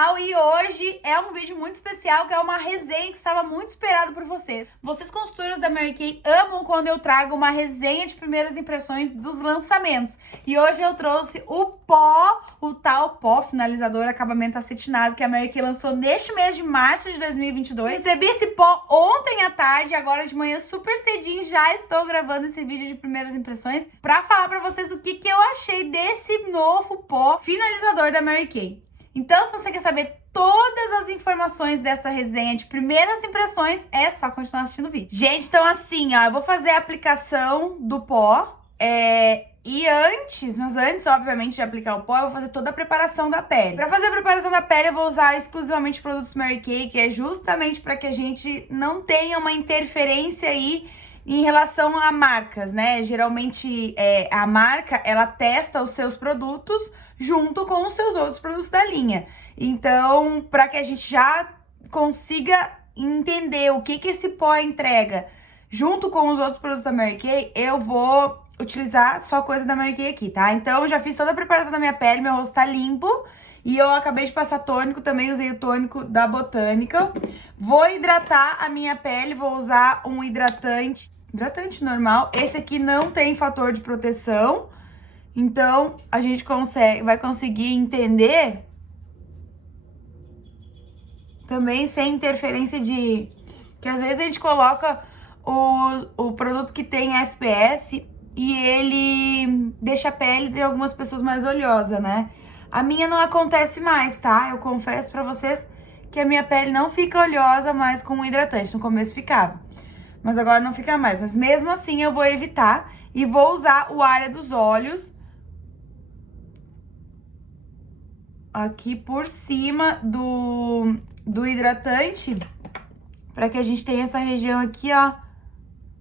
canal e hoje é um vídeo muito especial, que é uma resenha que estava muito esperada por vocês. Vocês consultores da Mary Kay amam quando eu trago uma resenha de primeiras impressões dos lançamentos. E hoje eu trouxe o pó, o tal pó finalizador acabamento acetinado que a Mary Kay lançou neste mês de março de 2022. Recebi esse pó ontem à tarde e agora de manhã super cedinho já estou gravando esse vídeo de primeiras impressões pra falar pra vocês o que eu achei desse novo pó finalizador da Mary Kay. Então, se você quer saber todas as informações dessa resenha de primeiras impressões, é só continuar assistindo o vídeo. Gente, então assim, ó, eu vou fazer a aplicação do pó, mas antes, obviamente, de aplicar o pó, eu vou fazer toda a preparação da pele. Pra fazer a preparação da pele, eu vou usar exclusivamente produtos Mary Kay, que é justamente para que a gente não tenha uma interferência aí em relação a marcas, né? Geralmente, a marca, ela testa os seus produtos junto com os seus outros produtos da linha. Então, para que a gente já consiga entender o que esse pó entrega junto com os outros produtos da Mary Kay, eu vou utilizar só coisa da Mary Kay aqui, tá? Então, já fiz toda a preparação da minha pele, meu rosto tá limpo. E eu acabei de passar tônico, também usei o tônico da Botânica. Vou hidratar a minha pele, vou usar um hidratante normal. Esse aqui não tem fator de proteção, então a gente vai conseguir entender também sem interferência de... que às vezes a gente coloca o produto que tem FPS e ele deixa a pele de algumas pessoas mais oleosa, né? A minha não acontece mais, tá? Eu confesso pra vocês que a minha pele não fica oleosa mais com o hidratante. No começo ficava, mas agora não fica mais. Mas mesmo assim eu vou evitar e vou usar o área dos olhos aqui por cima do hidratante, para que a gente tenha essa região aqui, ó,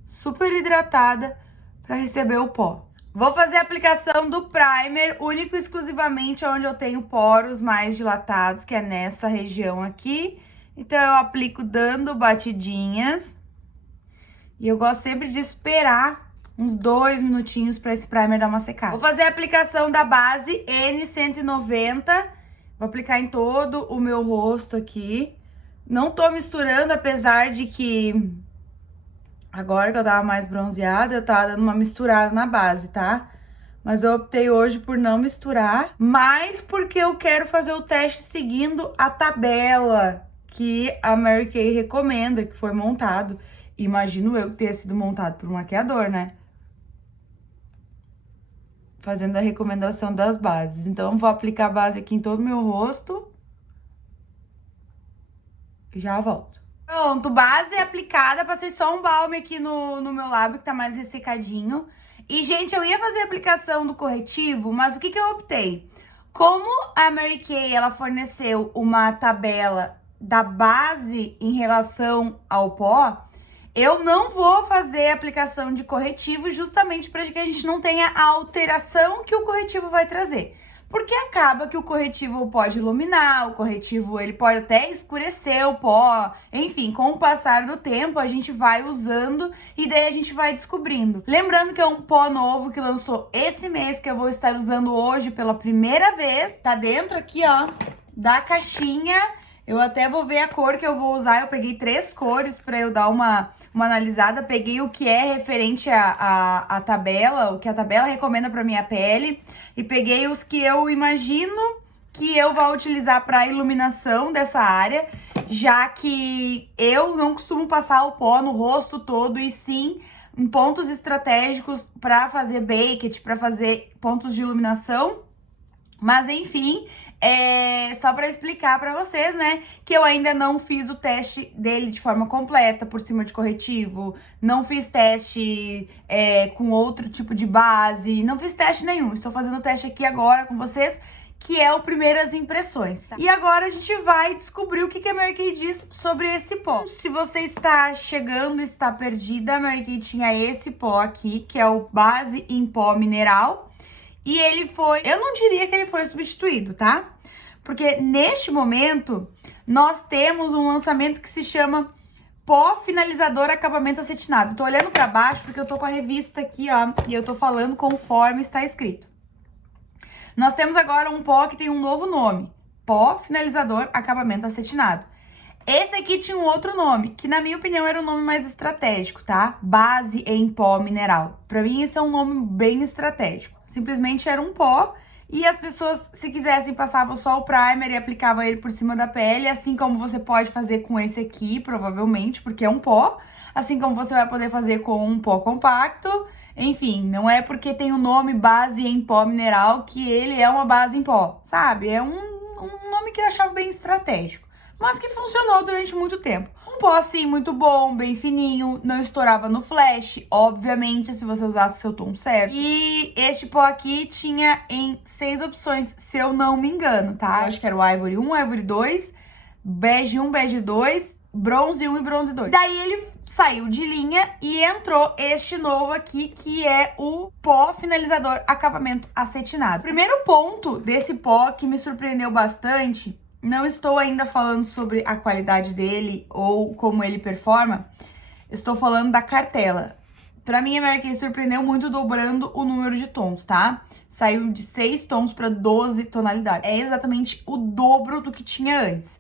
super hidratada para receber o pó. Vou fazer a aplicação do primer, único e exclusivamente onde eu tenho poros mais dilatados, que é nessa região aqui. Então, eu aplico dando batidinhas. E eu gosto sempre de esperar uns 2 minutinhos para esse primer dar uma secada. Vou fazer a aplicação da base N190. Vou aplicar em todo o meu rosto aqui. Não tô misturando, apesar de que... agora que eu tava mais bronzeada, eu tava dando uma misturada na base, tá? Mas eu optei hoje por não misturar, mas porque eu quero fazer o teste seguindo a tabela que a Mary Kay recomenda, que foi montado. Imagino eu que tenha sido montado por um maquiador, né? Fazendo a recomendação das bases. Então, eu vou aplicar a base aqui em todo o meu rosto. Já volto. Pronto, base aplicada, passei só um balme aqui no meu lábio, que tá mais ressecadinho. E, gente, eu ia fazer a aplicação do corretivo, mas o que eu optei? Como a Mary Kay, ela forneceu uma tabela da base em relação ao pó, eu não vou fazer a aplicação de corretivo justamente para que a gente não tenha a alteração que o corretivo vai trazer. Porque acaba que o corretivo pode iluminar, o corretivo ele pode até escurecer o pó. Enfim, com o passar do tempo a gente vai usando e daí a gente vai descobrindo. Lembrando que é um pó novo que lançou esse mês, que eu vou estar usando hoje pela primeira vez. Tá dentro aqui, ó, da caixinha. Eu até vou ver a cor que eu vou usar. Eu peguei 3 cores pra eu dar uma analisada. Peguei o que é referente à tabela, o que a tabela recomenda pra minha pele. E peguei os que eu imagino que eu vou utilizar pra iluminação dessa área, já que eu não costumo passar o pó no rosto todo, e sim em pontos estratégicos pra fazer baked, pra fazer pontos de iluminação. Mas enfim, só pra explicar pra vocês, né, que eu ainda não fiz o teste dele de forma completa, por cima de corretivo, não fiz teste com outro tipo de base, não fiz teste nenhum. Estou fazendo o teste aqui agora com vocês, que é o primeiras impressões, tá? E agora a gente vai descobrir o que a Mary Kay diz sobre esse pó. Se você está chegando, está perdida, a Mary Kay tinha esse pó aqui, que é o base em pó mineral. E ele foi, eu não diria que ele foi substituído, tá? Porque neste momento, nós temos um lançamento que se chama Pó Finalizador Acabamento Acetinado. Tô olhando pra baixo porque eu tô com a revista aqui, ó, e eu tô falando conforme está escrito. Nós temos agora um pó que tem um novo nome, Pó Finalizador Acabamento Acetinado. Esse aqui tinha um outro nome, que na minha opinião era um nome mais estratégico, tá? Base em pó mineral. Pra mim esse é um nome bem estratégico. Simplesmente era um pó e as pessoas, se quisessem, passavam só o primer e aplicavam ele por cima da pele, assim como você pode fazer com esse aqui, provavelmente, porque é um pó. Assim como você vai poder fazer com um pó compacto. Enfim, não é porque tem o nome base em pó mineral que ele é uma base em pó, sabe? É um nome que eu achava bem estratégico, mas que funcionou durante muito tempo. Um pó, assim, muito bom, bem fininho, não estourava no flash, obviamente, se você usasse o seu tom certo. E este pó aqui tinha em 6 opções, se eu não me engano, tá? Eu acho que era o Ivory 1, Ivory 2, Bege 1, Bege 2, Bronze 1 e Bronze 2. Daí ele saiu de linha e entrou este novo aqui, que é o Pó Finalizador Acabamento Acetinado. O primeiro ponto desse pó que me surpreendeu bastante, não estou ainda falando sobre a qualidade dele ou como ele performa, estou falando da cartela. Pra mim, a Mary Kay surpreendeu muito dobrando o número de tons, tá? Saiu de 6 tons para 12 tonalidades. É exatamente o dobro do que tinha antes.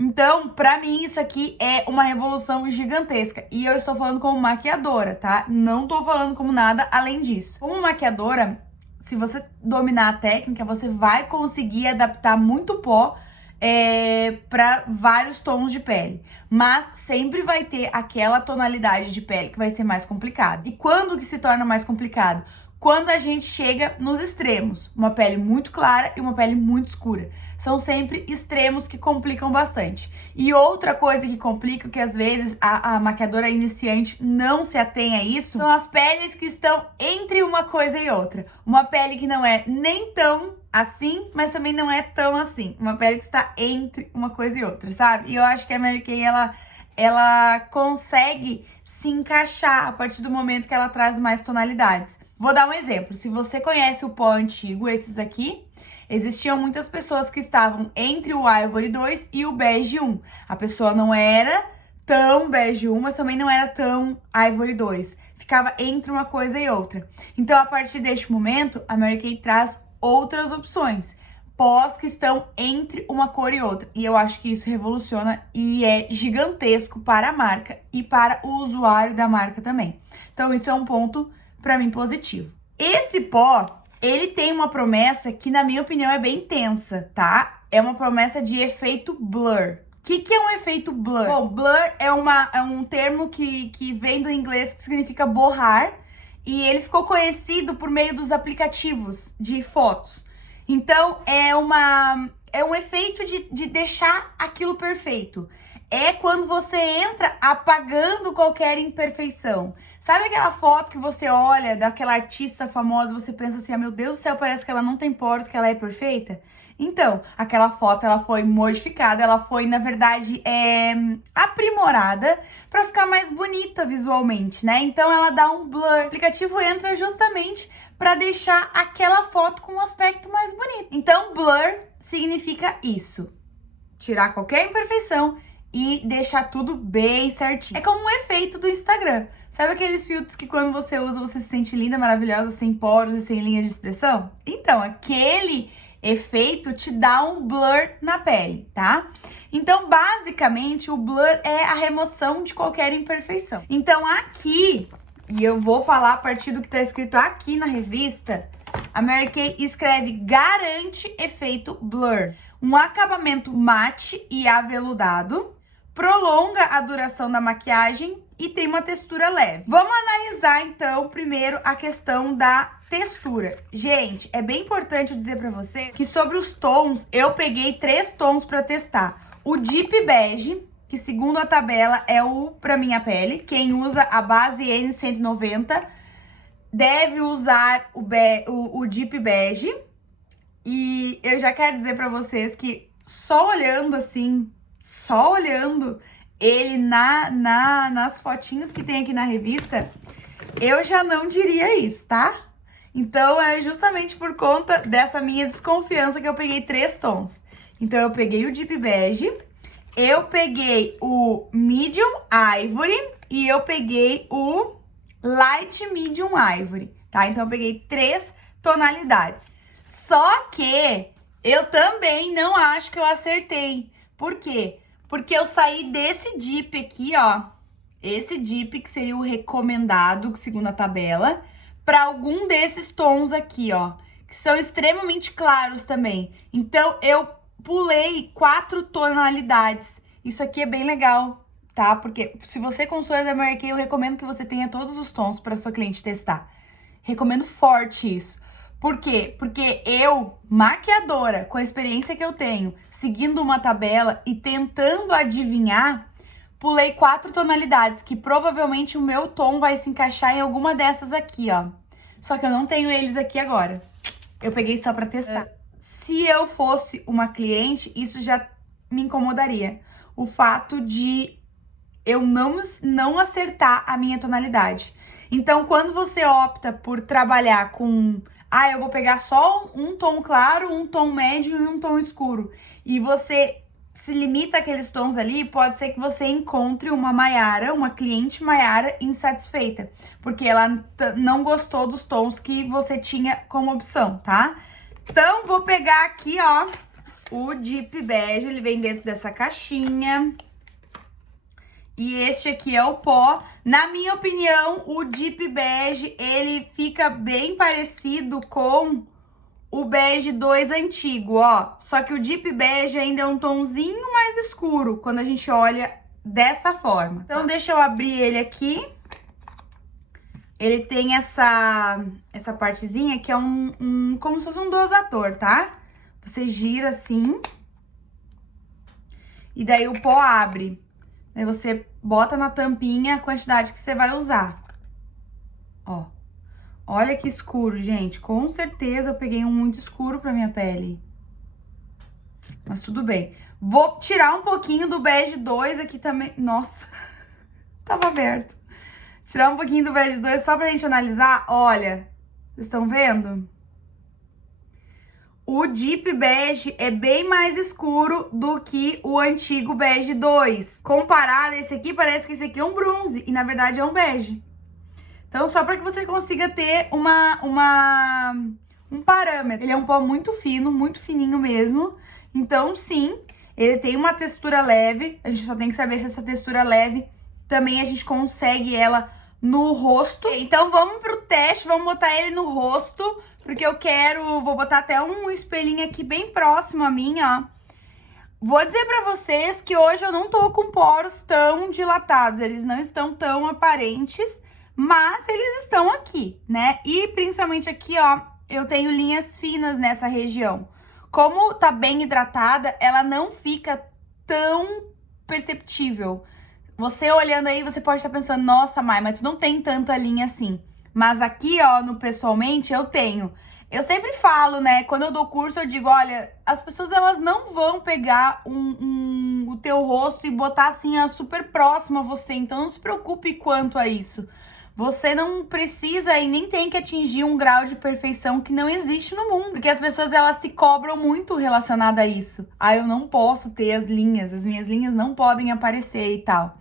Então, pra mim, isso aqui é uma revolução gigantesca. E eu estou falando como maquiadora, tá? Não tô falando como nada além disso. Como maquiadora, se você dominar a técnica, você vai conseguir adaptar muito pó pra vários tons de pele. Mas sempre vai ter aquela tonalidade de pele que vai ser mais complicada. E quando que se torna mais complicado? Quando a gente chega nos extremos, uma pele muito clara e uma pele muito escura. São sempre extremos que complicam bastante. E outra coisa que complica, que às vezes a maquiadora iniciante não se atém a isso, são as peles que estão entre uma coisa e outra. Uma pele que não é nem tão assim, mas também não é tão assim. Uma pele que está entre uma coisa e outra, sabe? E eu acho que a Mary Kay, ela consegue se encaixar a partir do momento que ela traz mais tonalidades. Vou dar um exemplo. Se você conhece o pó antigo, esses aqui, existiam muitas pessoas que estavam entre o Ivory 2 e o Bege 1. A pessoa não era tão Bege 1, mas também não era tão Ivory 2. Ficava entre uma coisa e outra. Então, a partir deste momento, a Mary Kay traz outras opções. Pós que estão entre uma cor e outra. E eu acho que isso revoluciona e é gigantesco para a marca e para o usuário da marca também. Então, isso é um ponto pra mim positivo. Esse pó, ele tem uma promessa que na minha opinião é bem tensa, tá? É uma promessa de efeito blur. O que é um efeito blur? Bom, blur é um termo que vem do inglês que significa borrar, e ele ficou conhecido por meio dos aplicativos de fotos. Então, é um efeito de deixar aquilo perfeito. É quando você entra apagando qualquer imperfeição. Sabe aquela foto que você olha daquela artista famosa e você pensa assim, ah, meu Deus do céu, parece que ela não tem poros, que ela é perfeita? Então, aquela foto, ela foi modificada, ela foi, na verdade, aprimorada para ficar mais bonita visualmente, né? Então, ela dá um blur. O aplicativo entra justamente para deixar aquela foto com um aspecto mais bonito. Então, blur significa isso. Tirar qualquer imperfeição e deixar tudo bem certinho. É como um efeito do Instagram. Sabe aqueles filtros que quando você usa, você se sente linda, maravilhosa, sem poros e sem linha de expressão? Então, aquele efeito te dá um blur na pele, tá? Então, basicamente, o blur é a remoção de qualquer imperfeição. Então, aqui, e eu vou falar a partir do que tá escrito aqui na revista, a Mary Kay escreve garante efeito blur. Um acabamento mate e aveludado, prolonga a duração da maquiagem e tem uma textura leve. Vamos analisar, então, primeiro a questão da textura. Gente, é bem importante eu dizer pra você que sobre os tons, eu peguei 3 tons pra testar. O Deep Bege, que segundo a tabela é o pra minha pele. Quem usa a base N190 deve usar o Deep Bege. E eu já quero dizer pra vocês que só olhando assim, ele nas fotinhas que tem aqui na revista, eu já não diria isso, tá? Então, é justamente por conta dessa minha desconfiança que eu peguei 3 tons. Então, eu peguei o Deep Bege, eu peguei o Medium Ivory e eu peguei o Light Medium Ivory, tá? Então, eu peguei 3 tonalidades. Só que Eu também não acho que eu acertei. Por quê? Porque eu saí desse dip aqui, ó. Esse dip que seria o recomendado, segundo a tabela, para algum desses tons aqui, ó, que são extremamente claros também. Então, eu pulei 4 tonalidades. Isso aqui é bem legal, tá? Porque se você é consultora da Mary Kay, eu recomendo que você tenha todos os tons para sua cliente testar. Recomendo forte isso. Por quê? Porque eu, maquiadora, com a experiência que eu tenho, seguindo uma tabela e tentando adivinhar, pulei 4 tonalidades, que provavelmente o meu tom vai se encaixar em alguma dessas aqui, ó. Só que eu não tenho eles aqui agora. Eu peguei só pra testar. Se eu fosse uma cliente, isso já me incomodaria. O fato de eu não acertar a minha tonalidade. Então, quando você opta por trabalhar com... Ah, eu vou pegar só um tom claro, um tom médio e um tom escuro. E você se limita àqueles tons ali, pode ser que você encontre uma Mayara, uma cliente Mayara insatisfeita. Porque ela não gostou dos tons que você tinha como opção, tá? Então, vou pegar aqui, ó, o Deep Bege. Ele vem dentro dessa caixinha. E este aqui é o pó. Na minha opinião, o Deep Bege, ele fica bem parecido com o Bege 2 antigo, ó. Só que o Deep Bege ainda é um tomzinho mais escuro, quando a gente olha dessa forma. Então, deixa eu abrir ele aqui. Ele tem essa partezinha que é como se fosse um dosador, tá? Você gira assim. E daí o pó abre. Aí você bota na tampinha a quantidade que você vai usar. Ó. Olha que escuro, gente. Com certeza eu peguei um muito escuro pra minha pele. Mas tudo bem. Vou tirar um pouquinho do Bege 2 aqui também. Nossa, tava aberto. Tirar um pouquinho do Bege 2 só pra gente analisar. Olha, vocês estão vendo? O Deep Bege é bem mais escuro do que o antigo Bege 2. Comparado a esse aqui, parece que esse aqui é um bronze e na verdade é um bege. Então, só para que você consiga ter um parâmetro. Ele é um pó muito fino, muito fininho mesmo. Então, sim, ele tem uma textura leve. A gente só tem que saber se essa textura leve também a gente consegue ela no rosto. Então, vamos pro teste, vamos botar ele no rosto. Porque vou botar até um espelhinho aqui bem próximo a mim, ó. Vou dizer pra vocês que hoje eu não tô com poros tão dilatados, eles não estão tão aparentes, mas eles estão aqui, né? E principalmente aqui, ó, eu tenho linhas finas nessa região. Como tá bem hidratada, ela não fica tão perceptível. Você olhando aí, você pode estar pensando, nossa, Mai, mas tu não tem tanta linha assim. Mas aqui, ó, no pessoalmente, eu tenho. Eu sempre falo, né, quando eu dou curso, eu digo, olha, as pessoas, elas não vão pegar o teu rosto e botar assim, ó, super próximo a você. Então, não se preocupe quanto a isso. Você não precisa e nem tem que atingir um grau de perfeição que não existe no mundo. Porque as pessoas, elas se cobram muito relacionada a isso. Ah, eu não posso ter as minhas linhas não podem aparecer e tal.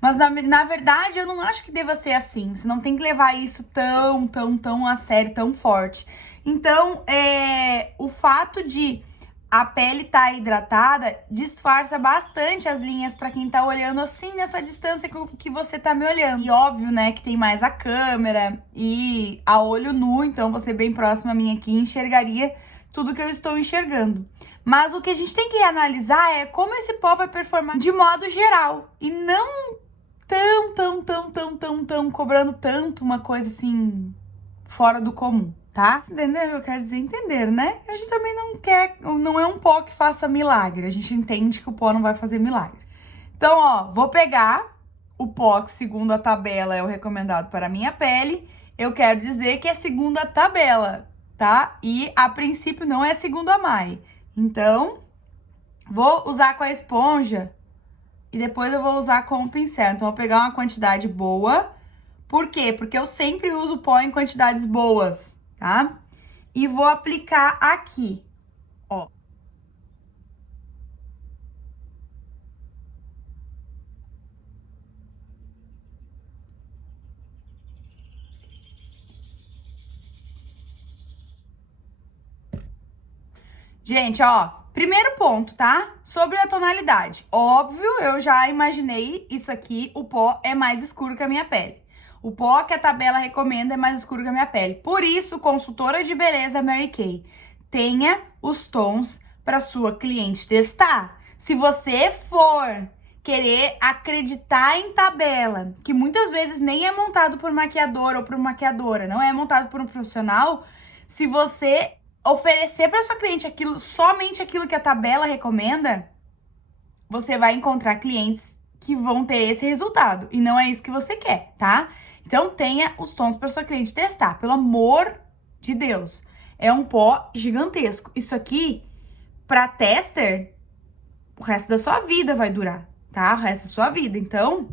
Mas, na verdade, eu não acho que deva ser assim. Você não tem que levar isso tão a sério, tão forte. Então, o fato de a pele estar hidratada disfarça bastante as linhas pra quem tá olhando assim, nessa distância que você tá me olhando. E óbvio, né, que tem mais a câmera e a olho nu, então você bem próximo a mim aqui enxergaria tudo que eu estou enxergando. Mas o que a gente tem que analisar é como esse pó vai performar de modo geral. E não tão cobrando tanto uma coisa assim, fora do comum, tá? Entender? Eu quero dizer entender, né? A gente também não é um pó que faça milagre. A gente entende que o pó não vai fazer milagre. Então, ó, vou pegar o pó que, segundo a tabela, é o recomendado para a minha pele. Eu quero dizer que é segundo a tabela, tá? E, a princípio, não é segundo a Mai. Então, vou usar com a esponja e depois eu vou usar com o pincel. Então, eu vou pegar uma quantidade boa. Por quê? Porque eu sempre uso pó em quantidades boas, tá? E vou aplicar aqui, ó. Gente, ó, primeiro ponto, tá? Sobre a tonalidade. Óbvio, eu já imaginei isso aqui, o pó é mais escuro que a minha pele. O pó que a tabela recomenda é mais escuro que a minha pele. Por isso, consultora de beleza Mary Kay, tenha os tons para sua cliente testar. Se você for querer acreditar em tabela, que muitas vezes nem é montado por maquiador ou por maquiadora, não é montado por um profissional, se você oferecer para sua cliente aquilo, somente aquilo que a tabela recomenda, você vai encontrar clientes que vão ter esse resultado. E não é isso que você quer, tá? Então, tenha os tons para sua cliente testar. Pelo amor de Deus. É um pó gigantesco. Isso aqui, para tester, o resto da sua vida vai durar, tá? O resto da sua vida. Então,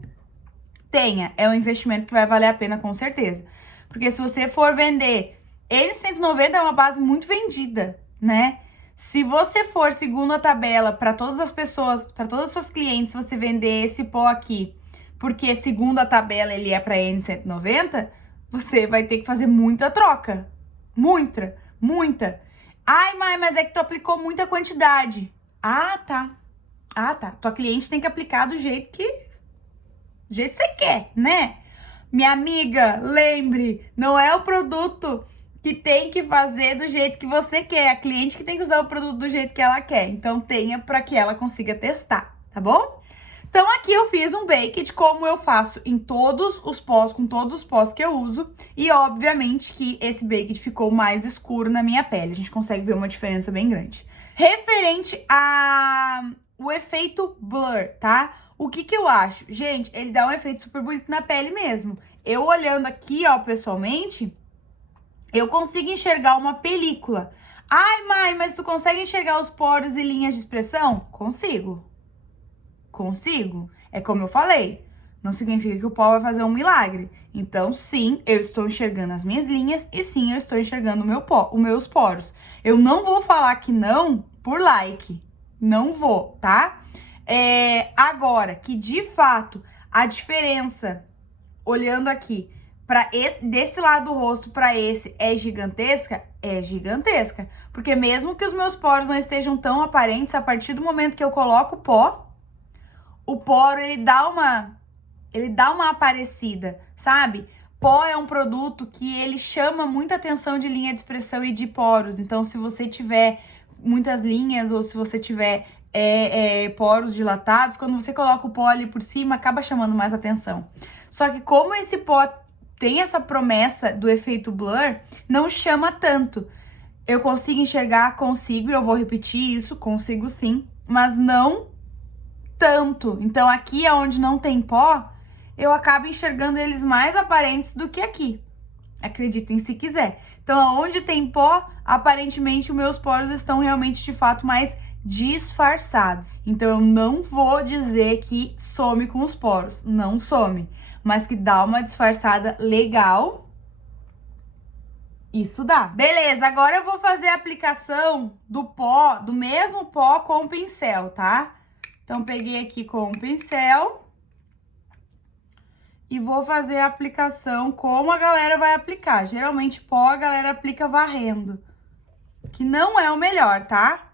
tenha. É um investimento que vai valer a pena, com certeza. Porque se você for vender... N190 é uma base muito vendida, né? Se você for, segundo a tabela, para todas as pessoas, para todos os seus clientes, você vender esse pó aqui, porque segundo a tabela ele é para N190, você vai ter que fazer muita troca. Muita, muita. Ai, mas é que tu aplicou muita quantidade. Ah, tá. Tua cliente tem que aplicar do jeito que você quer, né? Minha amiga, lembre, não é o produto que tem que fazer do jeito que você quer. A cliente que tem que usar o produto do jeito que ela quer. Então, tenha para que ela consiga testar, tá bom? Então, aqui eu fiz um baked, como eu faço em todos os pós, com todos os pós que eu uso. E, obviamente, que esse baked ficou mais escuro na minha pele. A gente consegue ver uma diferença bem grande. Referente ao efeito blur, tá? O que eu acho? Gente, ele dá um efeito super bonito na pele mesmo. Eu olhando aqui, ó, pessoalmente... eu consigo enxergar uma película. Ai, Mai, mas tu consegue enxergar os poros e linhas de expressão? Consigo. Consigo. É como eu falei. Não significa que o pó vai fazer um milagre. Então, sim, eu estou enxergando as minhas linhas e sim, eu estou enxergando o meu pó, os meus poros. Eu não vou falar que não por like. Não vou, tá? Agora, que de fato, a diferença, olhando aqui, desse lado do rosto para esse é gigantesca? É gigantesca. Porque mesmo que os meus poros não estejam tão aparentes, a partir do momento que eu coloco o poro, ele dá uma aparecida, sabe? Pó é um produto que ele chama muita atenção de linha de expressão e de poros. Então, se você tiver muitas linhas ou se você tiver poros dilatados, quando você coloca o pó ali por cima, acaba chamando mais atenção. Só que como esse pó tem essa promessa do efeito blur, não chama tanto. Eu consigo enxergar? Consigo, e eu vou repetir isso, consigo sim, mas não tanto. Então, aqui onde não tem pó, eu acabo enxergando eles mais aparentes do que aqui. Acreditem se quiser. Então, onde tem pó, aparentemente os meus poros estão realmente, de fato, mais disfarçados. Então, eu não vou dizer que some com os poros, não some. Mas que dá uma disfarçada legal, isso dá. Beleza, agora eu vou fazer a aplicação do mesmo pó com o pincel, tá? Então, peguei aqui com o pincel e vou fazer a aplicação como a galera vai aplicar. Geralmente, pó a galera aplica varrendo, que não é o melhor, tá?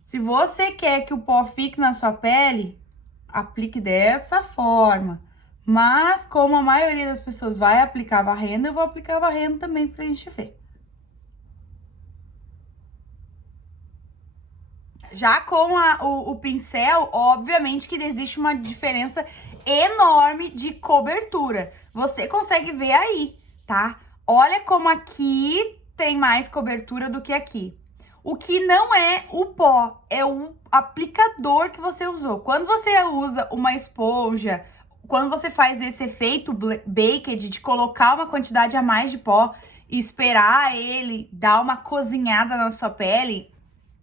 Se você quer que o pó fique na sua pele, aplique dessa forma. Mas, como a maioria das pessoas vai aplicar varrendo, eu vou aplicar varrendo também pra gente ver. Já com o pincel, obviamente que existe uma diferença enorme de cobertura. Você consegue ver aí, tá? Olha como aqui tem mais cobertura do que aqui. O que não é o pó, é o aplicador que você usou. Quando você usa uma esponja, quando você faz esse efeito baked de colocar uma quantidade a mais de pó e esperar ele dar uma cozinhada na sua pele,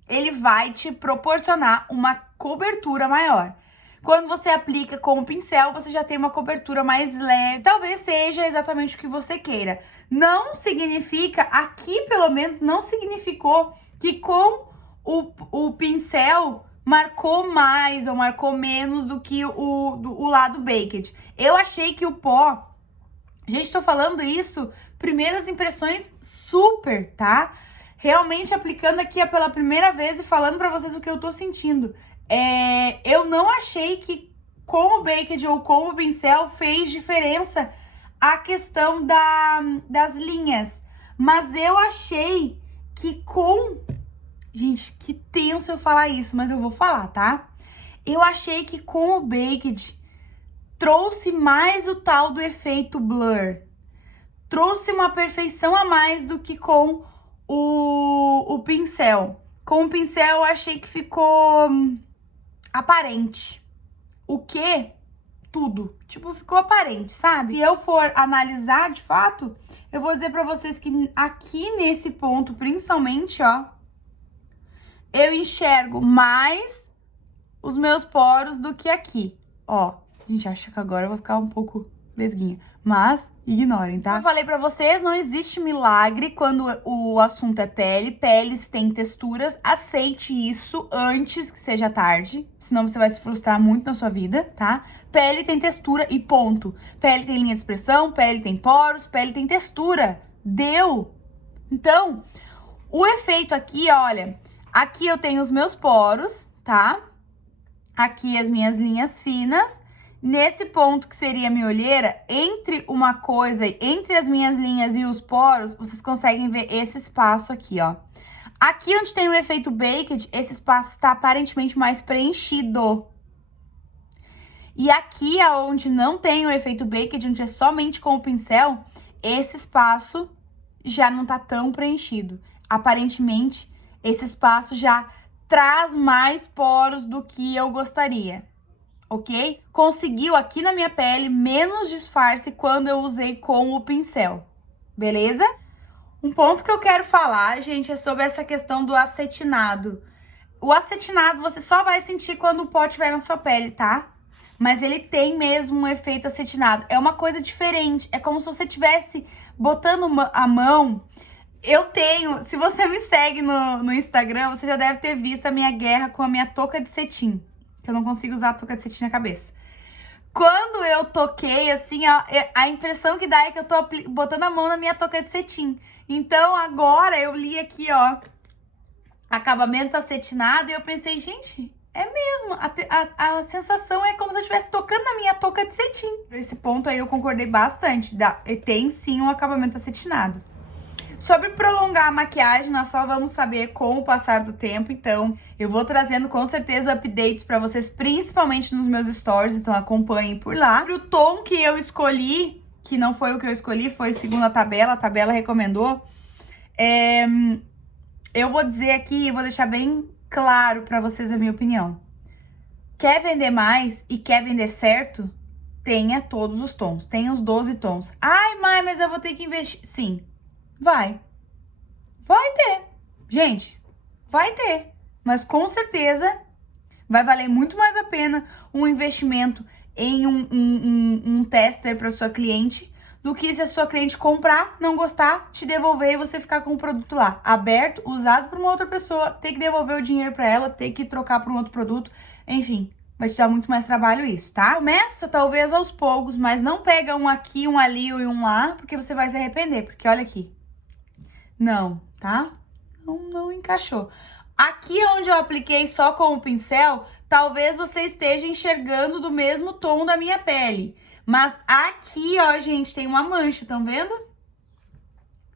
ele vai te proporcionar uma cobertura maior. Quando você aplica com o pincel, você já tem uma cobertura mais leve. Talvez seja exatamente o que você queira. Não significa, aqui pelo menos, não significou que com o pincel marcou mais ou marcou menos do que o lado baked. Eu achei que o pó... Gente, tô falando isso, primeiras impressões super, tá? realmente aplicando aqui pela primeira vez e falando pra vocês o que eu tô sentindo. Eu não achei que com o Baked ou com o pincel fez diferença a questão das linhas. Mas eu achei que com... Gente, que tenso eu falar isso, mas eu vou falar, tá? Eu achei que com o Baked trouxe mais o tal do efeito blur. Trouxe uma perfeição a mais do que com o pincel. Com o pincel eu achei que ficou aparente. O quê? Tudo. Tipo, ficou aparente, sabe? Se eu for analisar de fato, eu vou dizer pra vocês que aqui nesse ponto, principalmente, ó, eu enxergo mais os meus poros do que aqui, ó. Gente, acho que agora eu vou ficar um pouco lesguinha, mas ignorem, tá? Eu falei pra vocês, não existe milagre quando o assunto é pele. Peles têm texturas, aceite isso antes que seja tarde, senão você vai se frustrar muito na sua vida, tá? Pele tem textura e ponto. Pele tem linha de expressão, pele tem poros, pele tem textura. Deu! Então, o efeito aqui, olha, aqui eu tenho os meus poros, tá? Aqui as minhas linhas finas. Nesse ponto que seria a minha olheira, entre uma coisa, entre as minhas linhas e os poros, vocês conseguem ver esse espaço aqui, ó. Aqui onde tem o efeito Baked, esse espaço está aparentemente mais preenchido. E aqui onde não tem o efeito Baked, onde é somente com o pincel, esse espaço já não tá tão preenchido. Aparentemente, esse espaço já traz mais poros do que eu gostaria. Ok? Conseguiu aqui na minha pele menos disfarce quando eu usei com o pincel, beleza? Um ponto que eu quero falar, gente, é sobre essa questão do acetinado. O acetinado você só vai sentir quando o pó estiver na sua pele, tá? Mas ele tem mesmo um efeito acetinado. É uma coisa diferente, é como se você estivesse botando a mão... Eu tenho, se você me segue no Instagram, você já deve ter visto a minha guerra com a minha touca de cetim. Que eu não consigo usar a touca de cetim na cabeça. Quando eu toquei, assim, a impressão que dá é que eu tô botando a mão na minha touca de cetim. Então, agora eu li aqui, ó, acabamento acetinado e eu pensei, gente, é mesmo. A sensação é como se eu estivesse tocando na minha touca de cetim. Esse ponto aí eu concordei bastante. Tem sim um acabamento acetinado. Sobre prolongar a maquiagem, nós só vamos saber com o passar do tempo, então eu vou trazendo com certeza updates pra vocês, principalmente nos meus stories, então acompanhem por lá. O tom que eu escolhi, que não foi o que eu escolhi, foi segundo a tabela recomendou, eu vou dizer aqui, vou deixar bem claro pra vocês a minha opinião. Quer vender mais e quer vender certo? Tenha todos os tons, tenha os 12 tons. Ai, mãe, mas eu vou ter que investir. Sim. Vai ter, gente, vai ter, mas com certeza vai valer muito mais a pena um investimento em um tester para sua cliente do que se a sua cliente comprar, não gostar, te devolver e você ficar com o produto lá, aberto, usado por uma outra pessoa, ter que devolver o dinheiro para ela, ter que trocar por um outro produto, enfim, vai te dar muito mais trabalho isso, tá? Começa talvez aos poucos, mas não pega um aqui, um ali e um lá, porque você vai se arrepender, porque olha aqui. Não, tá? Não encaixou. Aqui onde eu apliquei só com o pincel, talvez você esteja enxergando do mesmo tom da minha pele. Mas aqui, ó, gente, tem uma mancha, estão vendo?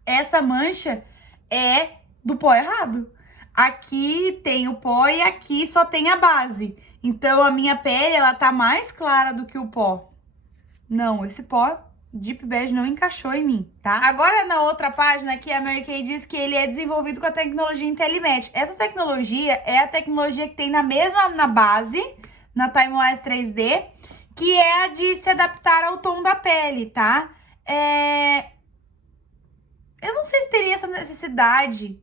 Essa mancha é do pó errado. Aqui tem o pó e aqui só tem a base. Então, a minha pele, ela tá mais clara do que o pó. Não, esse pó... Deep Bege não encaixou em mim, tá? Agora, na outra página aqui, a Mary Kay diz que ele é desenvolvido com a tecnologia IntelliMatch. Essa tecnologia é a tecnologia que tem na base, na TimeWise 3D, que é a de se adaptar ao tom da pele, tá? Eu não sei se teria essa necessidade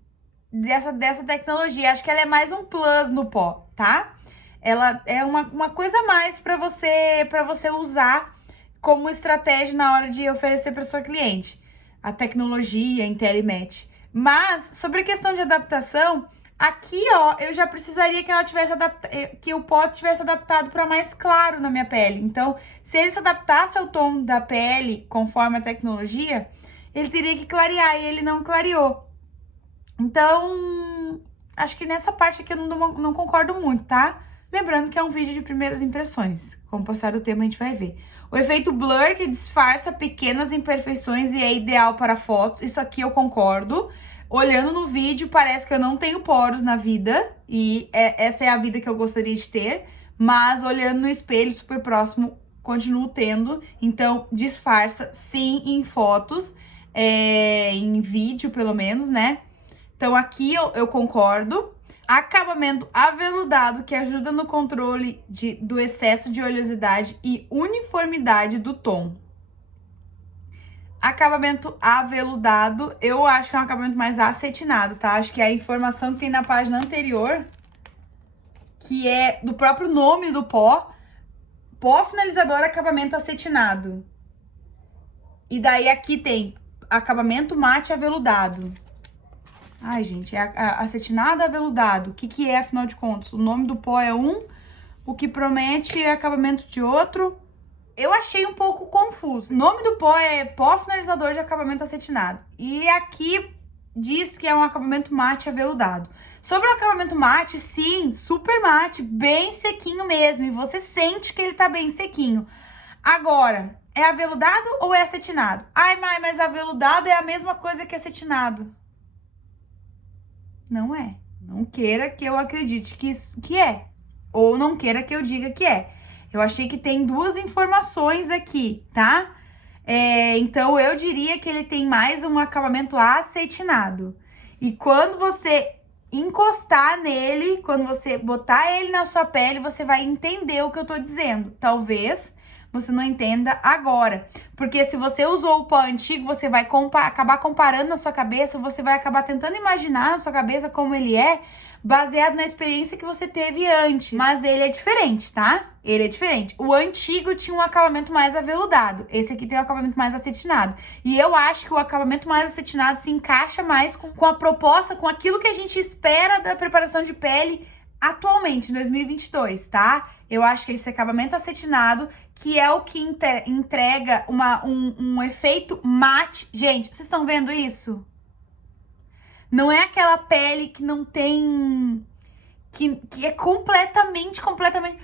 dessa tecnologia. Acho que ela é mais um plus no pó, tá? Ela é uma coisa a mais pra você usar como estratégia na hora de oferecer para sua cliente, a tecnologia IntelliMatch. Mas, sobre a questão de adaptação, aqui, ó, eu já precisaria que ela tivesse que o pó tivesse adaptado para mais claro na minha pele. Então, se ele se adaptasse ao tom da pele, conforme a tecnologia, ele teria que clarear, e ele não clareou. Então, acho que nessa parte aqui eu não concordo muito, tá? Lembrando que é um vídeo de primeiras impressões. Com o passar do tempo a gente vai ver. O efeito blur que disfarça pequenas imperfeições e é ideal para fotos. Isso aqui eu concordo. Olhando no vídeo, parece que eu não tenho poros na vida. E essa é a vida que eu gostaria de ter. Mas olhando no espelho super próximo, continuo tendo. Então, disfarça sim em fotos. Em vídeo, pelo menos, né? Então, aqui eu concordo. Acabamento aveludado, que ajuda no controle do excesso de oleosidade e uniformidade do tom. Acabamento aveludado, eu acho que é um acabamento mais acetinado, tá? Acho que é a informação que tem na página anterior, que é do próprio nome do pó. Pó finalizador, acabamento acetinado. E daí aqui tem acabamento mate aveludado. Ai, gente, é acetinado aveludado. O que é, afinal de contas? O nome do pó é um, o que promete é acabamento de outro. Eu achei um pouco confuso. O nome do pó é pó finalizador de acabamento acetinado. E aqui diz que é um acabamento mate aveludado. Sobre o acabamento mate, sim, super mate, bem sequinho mesmo. E você sente que ele tá bem sequinho. Agora, é aveludado ou é acetinado? Ai, Mai, mas aveludado é a mesma coisa que acetinado. Não é. Não queira que eu acredite que é. Ou não queira que eu diga que é. Eu achei que tem duas informações aqui, tá? Então, eu diria que ele tem mais um acabamento acetinado. E quando você encostar nele, quando você botar ele na sua pele, você vai entender o que eu tô dizendo. Talvez você não entenda agora. Porque se você usou o pó antigo, você vai acabar comparando na sua cabeça, você vai acabar tentando imaginar na sua cabeça como ele é, baseado na experiência que você teve antes. Mas ele é diferente, tá? Ele é diferente. O antigo tinha um acabamento mais aveludado. Esse aqui tem um acabamento mais acetinado. E eu acho que o acabamento mais acetinado se encaixa mais com a proposta, com aquilo que a gente espera da preparação de pele atualmente, em 2022, tá? Eu acho que esse acabamento acetinado, que é o que entrega um efeito mate. Gente, vocês estão vendo isso? Não é aquela pele que não tem... Que é completamente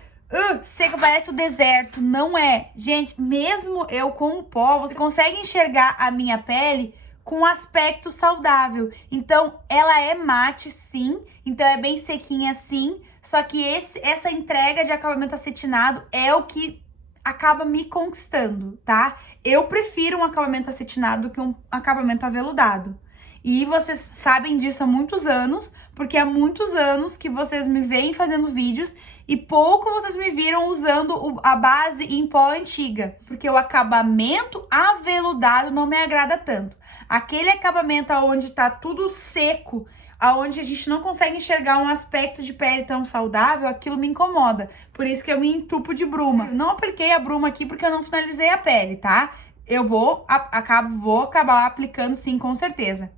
seca, parece o deserto. Não é. Gente, mesmo eu com o pó, você consegue enxergar a minha pele com um aspecto saudável. Então, ela é mate, sim. Então, é bem sequinha, sim. Só que essa entrega de acabamento acetinado é o que acaba me conquistando, tá? Eu prefiro um acabamento acetinado do que um acabamento aveludado. E vocês sabem disso há muitos anos, porque há muitos anos que vocês me veem fazendo vídeos e pouco vocês me viram usando a base em pó antiga, porque o acabamento aveludado não me agrada tanto. Aquele acabamento onde tá tudo seco, aonde a gente não consegue enxergar um aspecto de pele tão saudável, aquilo me incomoda. Por isso que eu me entupo de bruma. Eu não apliquei a bruma aqui porque eu não finalizei a pele, tá? Eu vou acabar aplicando sim, com certeza.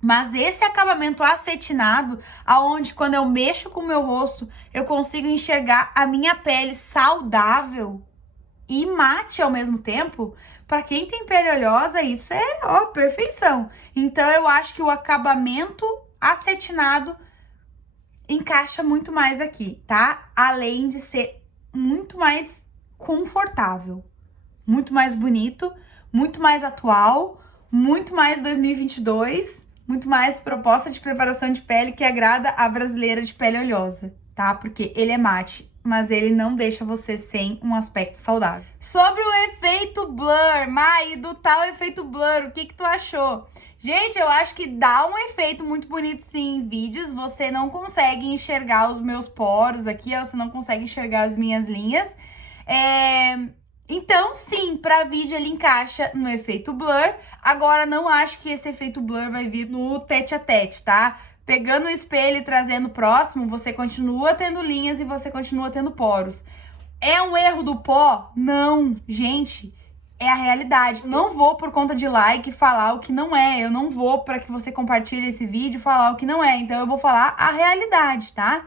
Mas esse acabamento acetinado, aonde quando eu mexo com o meu rosto, eu consigo enxergar a minha pele saudável e mate ao mesmo tempo, pra quem tem pele oleosa, isso é, ó, perfeição. Então, eu acho que o acabamento acetinado encaixa muito mais aqui, tá? Além de ser muito mais confortável, muito mais bonito, muito mais atual, muito mais 2022, muito mais proposta de preparação de pele que agrada a brasileira de pele oleosa, tá? Porque ele é mate, mas ele não deixa você sem um aspecto saudável. Sobre o efeito blur, Mai, do tal efeito blur, o que tu achou? Gente, eu acho que dá um efeito muito bonito sim em vídeos, você não consegue enxergar os meus poros aqui, ó, você não consegue enxergar as minhas linhas. Então, sim, para vídeo ele encaixa no efeito blur. Agora, não acho que esse efeito blur vai vir no tete a tete, tá? Pegando o espelho e trazendo próximo, você continua tendo linhas e você continua tendo poros. É um erro do pó? Não, gente, é a realidade. Eu não vou, por conta de like, falar o que não é. Eu não vou, para que você compartilhe esse vídeo, falar o que não é. Então, eu vou falar a realidade, tá?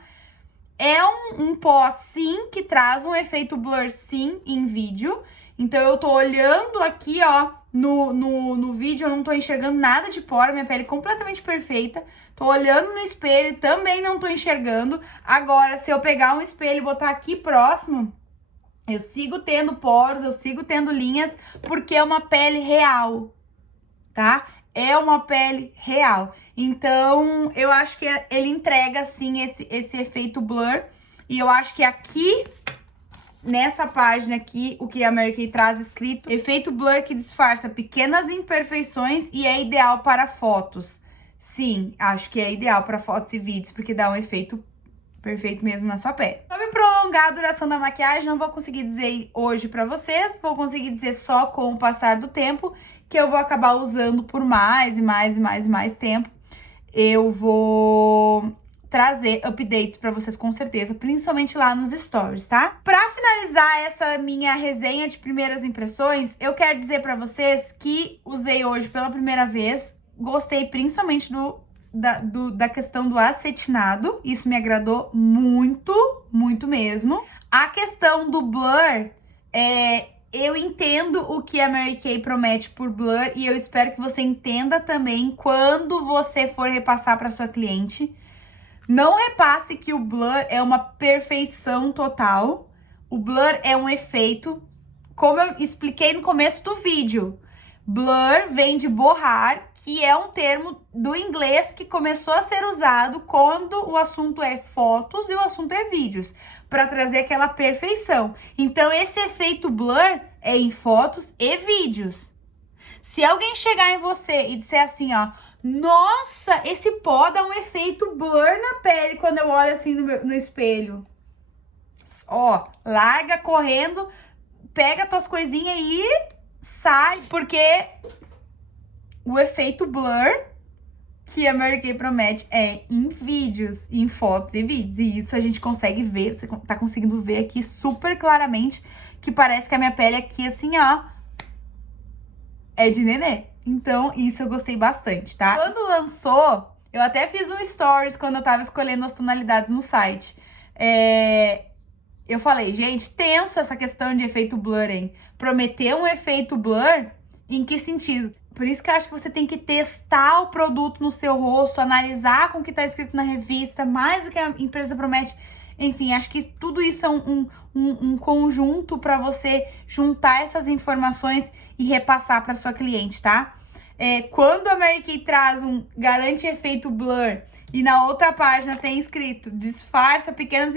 É um pó, sim, que traz um efeito blur, sim, em vídeo. Então, eu tô olhando aqui, ó, no vídeo eu não tô enxergando nada de poro, minha pele é completamente perfeita. Tô olhando no espelho, também não tô enxergando. Agora, se eu pegar um espelho e botar aqui próximo, eu sigo tendo poros, eu sigo tendo linhas, porque é uma pele real, tá? É uma pele real. Então, eu acho que ele entrega, sim, esse efeito blur. E eu acho que aqui, nessa página aqui, o que a Mary Kay traz escrito: efeito blur que disfarça pequenas imperfeições e é ideal para fotos. Sim, acho que é ideal para fotos e vídeos, porque dá um efeito perfeito mesmo na sua pele. Sobre prolongar a duração da maquiagem, não vou conseguir dizer hoje pra vocês, vou conseguir dizer só com o passar do tempo, que eu vou acabar usando por mais e mais e mais e mais tempo. Eu vou trazer updates pra vocês com certeza, principalmente lá nos stories, tá? Pra finalizar essa minha resenha de primeiras impressões, eu quero dizer pra vocês que usei hoje pela primeira vez, gostei principalmente da questão do acetinado, isso me agradou muito, muito mesmo. A questão do blur, eu entendo o que a Mary Kay promete por blur e eu espero que você entenda também quando você for repassar para sua cliente. Não repasse que o blur é uma perfeição total. O blur é um efeito, como eu expliquei no começo do vídeo. Blur vem de borrar, que é um termo do inglês que começou a ser usado quando o assunto é fotos e o assunto é vídeos, para trazer aquela perfeição. Então, esse efeito blur é em fotos e vídeos. Se alguém chegar em você e disser assim, ó, nossa, esse pó dá um efeito blur na pele quando eu olho assim no espelho. Ó, larga correndo, pega tuas coisinhas e sai, porque o efeito blur que a Mary Kay promete é em vídeos, em fotos e vídeos. E isso a gente consegue ver, você tá conseguindo ver aqui super claramente que parece que a minha pele aqui, assim, ó, é de nenê. Então, isso eu gostei bastante, tá? Quando lançou, eu até fiz um stories quando eu tava escolhendo as tonalidades no site. Eu falei, gente, tenso essa questão de efeito blur, hein? Prometer um efeito blur, em que sentido? Por isso que eu acho que você tem que testar o produto no seu rosto, analisar com o que tá escrito na revista, mais do que a empresa promete. Enfim, acho que tudo isso é um conjunto para você juntar essas informações e repassar para sua cliente, tá? Quando a Mary Kay traz um garante efeito blur e na outra página tem escrito disfarça pequenas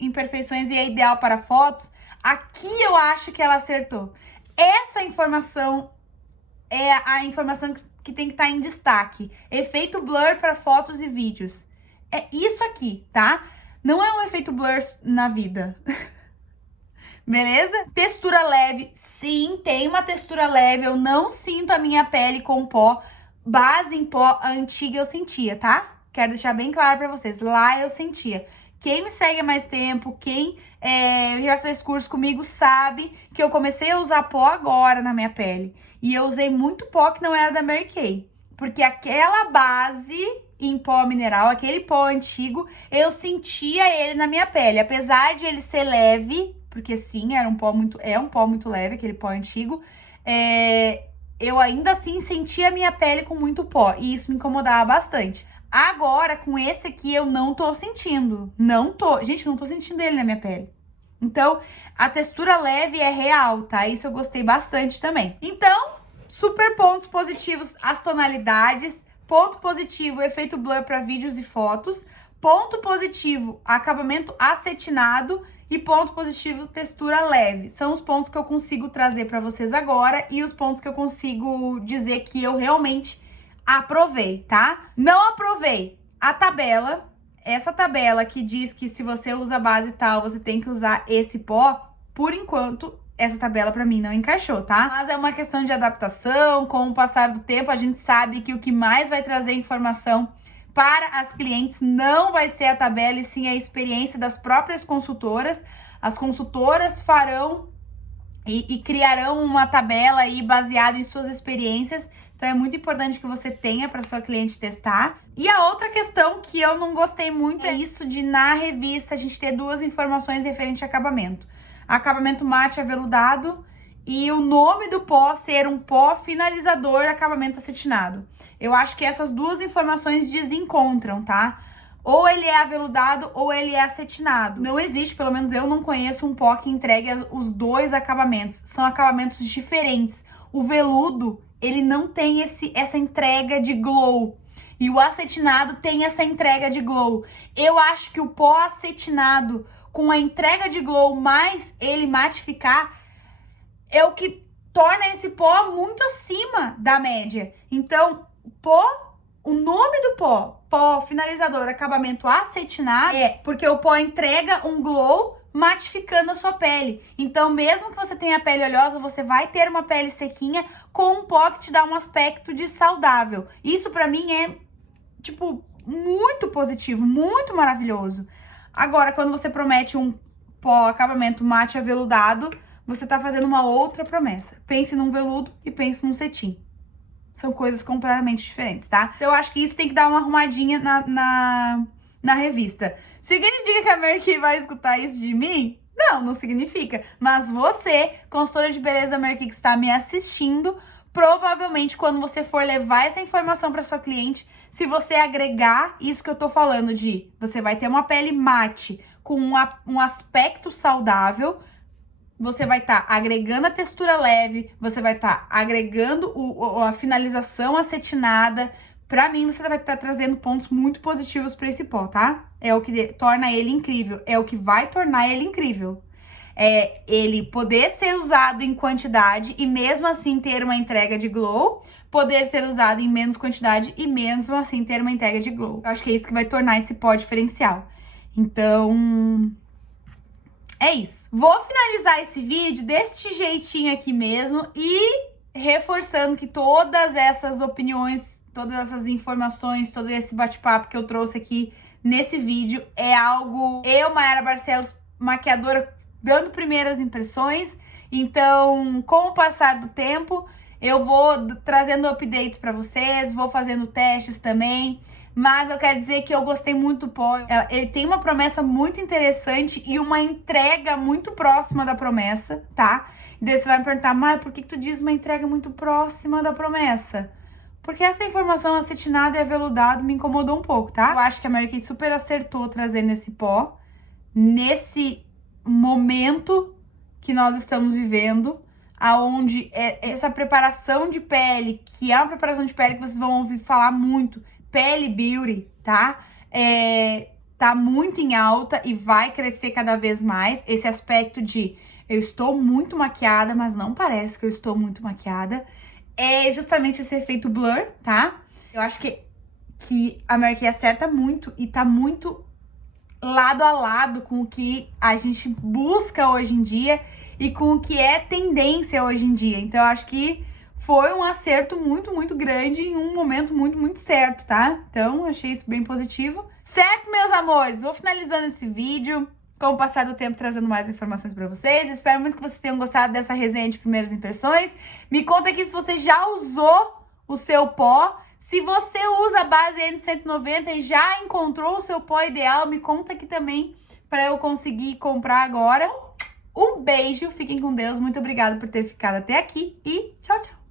imperfeições e é ideal para fotos, aqui eu acho que ela acertou. Essa informação é a informação que tem que estar em destaque. Efeito blur para fotos e vídeos. É isso aqui, tá? Não é um efeito blur na vida. Beleza? Textura leve. Sim, tem uma textura leve. Eu não sinto a minha pele com pó. Base em pó antiga eu sentia, tá? Quero deixar bem claro pra vocês. Lá eu sentia. Quem me segue há mais tempo, quem já fez curso comigo, sabe que eu comecei a usar pó agora na minha pele. E eu usei muito pó que não era da Mary Kay. Porque aquela base em pó mineral, aquele pó antigo, eu sentia ele na minha pele. Apesar de ele ser leve, porque sim, é um pó muito leve, aquele pó antigo, eu ainda assim sentia a minha pele com muito pó. E isso me incomodava bastante. Agora, com esse aqui, eu não tô sentindo. Gente, eu não tô sentindo ele na minha pele. Então, a textura leve é real, tá? Isso eu gostei bastante também. Então, super pontos positivos as tonalidades. Ponto positivo, efeito blur para vídeos e fotos. Ponto positivo, acabamento acetinado. E ponto positivo, textura leve. São os pontos que eu consigo trazer para vocês agora. E os pontos que eu consigo dizer que eu realmente aprovei, tá? Não aprovei a tabela. Essa tabela que diz que se você usa base tal, você tem que usar esse pó. Por enquanto, essa tabela pra mim não encaixou, tá? Mas é uma questão de adaptação. Com o passar do tempo, a gente sabe que o que mais vai trazer informação para as clientes não vai ser a tabela, e sim a experiência das próprias consultoras. As consultoras farão e criarão uma tabela aí baseada em suas experiências. Então, é muito importante que você tenha para sua cliente testar. E a outra questão que eu não gostei muito é isso de, na revista, a gente ter duas informações referente a acabamento. Acabamento mate aveludado e o nome do pó ser um pó finalizador acabamento acetinado. Eu acho que essas duas informações desencontram, tá? Ou ele é aveludado ou ele é acetinado. Não existe, pelo menos eu não conheço um pó que entregue os dois acabamentos. São acabamentos diferentes. O veludo, ele não tem essa entrega de glow. E o acetinado tem essa entrega de glow. Eu acho que o pó acetinado com a entrega de glow mais ele matificar é o que torna esse pó muito acima da média. Então, o nome do pó finalizador acabamento acetinado, é porque o pó entrega um glow matificando a sua pele. Então, mesmo que você tenha a pele oleosa, você vai ter uma pele sequinha com um pó que te dá um aspecto de saudável. Isso pra mim é, tipo, muito positivo, muito maravilhoso. Agora, quando você promete um pó acabamento mate aveludado, você tá fazendo uma outra promessa. Pense num veludo e pense num cetim. São coisas completamente diferentes, tá? Então, eu acho que isso tem que dar uma arrumadinha na revista. Significa que a Merki vai escutar isso de mim? Não, não significa. Mas você, consultora de beleza da Merki que está me assistindo, provavelmente quando você for levar essa informação para sua cliente, se você agregar isso que eu tô falando de você vai ter uma pele mate com um aspecto saudável, você vai estar agregando a textura leve, você vai estar agregando a finalização acetinada. Pra mim, você vai estar trazendo pontos muito positivos pra esse pó, tá? É o que torna ele incrível, é o que vai tornar ele incrível. É ele poder ser usado em quantidade e mesmo assim ter uma entrega de glow, poder ser usado em menos quantidade e mesmo assim ter uma entrega de glow. Eu acho que é isso que vai tornar esse pó diferencial. Então, é isso. Vou finalizar esse vídeo desse jeitinho aqui mesmo e reforçando que todas essas opiniões, todas essas informações, todo esse bate-papo que eu trouxe aqui nesse vídeo é algo... Eu, Mayara Barcelos, maquiadora, dando primeiras impressões. Então, com o passar do tempo, eu vou trazendo updates pra vocês, vou fazendo testes também. Mas eu quero dizer que eu gostei muito do pó. Ele tem uma promessa muito interessante e uma entrega muito próxima da promessa, tá? E daí você vai me perguntar, mas por que tu diz uma entrega muito próxima da promessa? Porque essa informação acetinada e aveludado me incomodou um pouco, tá? Eu acho que a Merki super acertou trazendo esse pó nesse momento que nós estamos vivendo, aonde essa preparação de pele, que é uma preparação de pele que vocês vão ouvir falar muito, pele beauty, tá? Tá muito em alta e vai crescer cada vez mais. Esse aspecto de eu estou muito maquiada, mas não parece que eu estou muito maquiada. É justamente esse efeito blur, tá? Eu acho que a Merki acerta muito e tá muito lado a lado com o que a gente busca hoje em dia e com o que é tendência hoje em dia. Então, eu acho que foi um acerto muito, muito grande em um momento muito, muito certo, tá? Então, achei isso bem positivo. Certo, meus amores? Vou finalizando esse vídeo, com o passar do tempo trazendo mais informações pra vocês. Espero muito que vocês tenham gostado dessa resenha de primeiras impressões. Me conta aqui se você já usou o seu pó. Se você usa a base N190 e já encontrou o seu pó ideal, me conta aqui também pra eu conseguir comprar agora. Um beijo, fiquem com Deus, muito obrigada por ter ficado até aqui e tchau, tchau!